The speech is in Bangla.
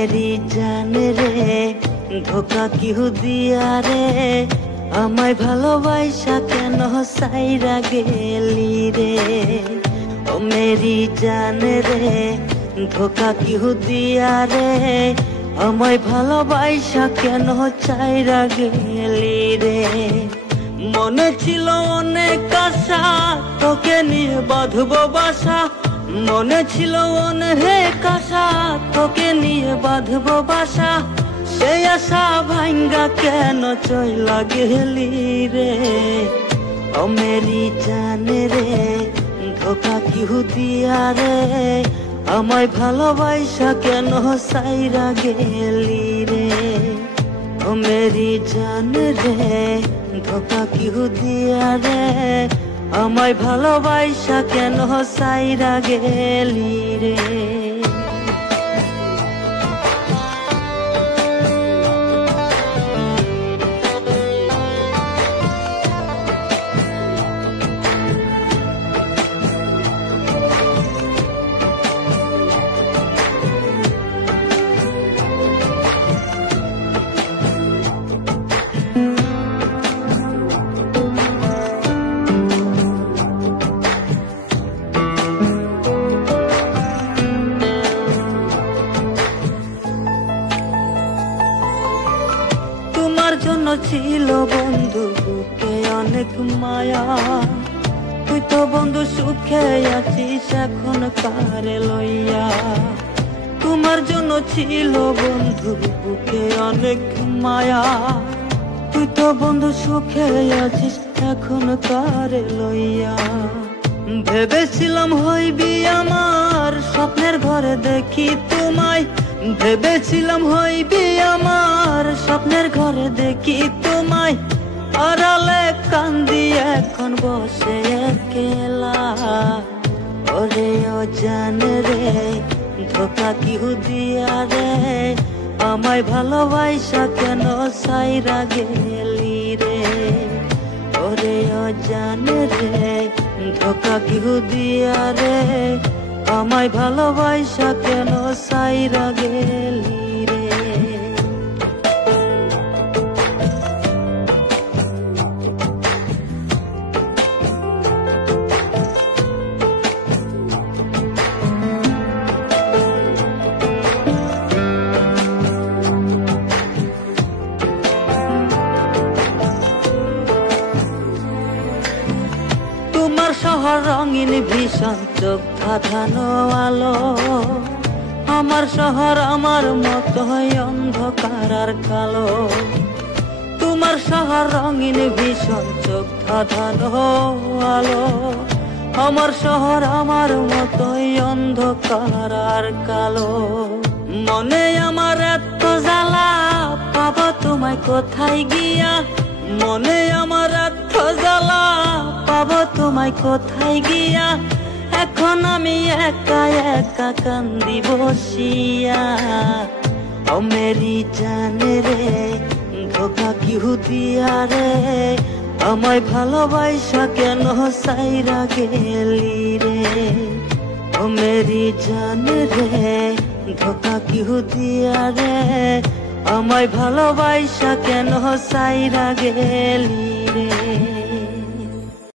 मेरी जान रे धोखा किहु दिया रे আমায় ভালোবাসা কেন সাইরা গেলি রে ও মেরি জান রে ধোখা কিহু দিয়া রে আমায় ভালোবাসা কেন চাইরা গেলি রে মনে ছিল অনেক আশা তোকে নিয়ে বাঁধবো বাসা মনে ছিল অনেক আশা তোকে নিয়ে বাঁধবো বাসা সেই আশা ভাঙ্গা কেন চইলা গেলি রে ও মেরি জান রে ধোখা কিহু দিয়া রে আমায় ভালোবাসা কেন সাইরা গেলি রে ও মেরি জান রে ধোখা কিহু দিয়া রে আমায় ভালোবাসা কেন সাইরা গেলি রে জন্য ছিল বন্ধু বুকে অনেক মায়া তুই তো বন্ধু সুখে আছিস এখন কারে লইয়া তোমার জন্য ছিল বন্ধু বুকে অনেক মায়া তুই তো বন্ধু সুখে আছিস এখন কারে লইয়া ভেবেছিলাম হইবি আমার স্বপ্নের ঘরে দেখি তোমায় ভেবেছিলাম হইবি আমার স্বপ্নের ঘরে দেখি তোমায় আড়ালে কান্দি এখন বসে একলা ওরে ও জান রে ধোকা কিহু দিয়া রে আমায় ভালোবাসা কেন সাইরা গেলি রে ওরে ও জান রে ধোকা কিহু দিয়া রে আমায় ভালোবাসা কেন সাইরা গেলি রে তোমার শহর রঙিন ভীষণ চোখ ধাঁধানো আলো আমার শহর আমার মতো অন্ধকার আর কালো তোমার শহর রঙিন ভীষণ চোখ ধাঁধানো আলো আমার শহর আমার মতো অন্ধকার আর কালো মনে আমার এত জ্বালা পাবো তোমায় কোথায় গিয়া মনে আমার এত জ্বালা পাবো তোমায় কোথায় গিয়া এখন আমি একা একা কান্দি বসিয়া ও মেরি জান রে ধোকা কিহু দিয়া রে আমায় ভালোবাসা কেন সাইরা গেলি রে ও মেরি জান রে ধোকা কিহু দিয়া রে আমায় ভালোবাসা কেন সাইরা গেলি রে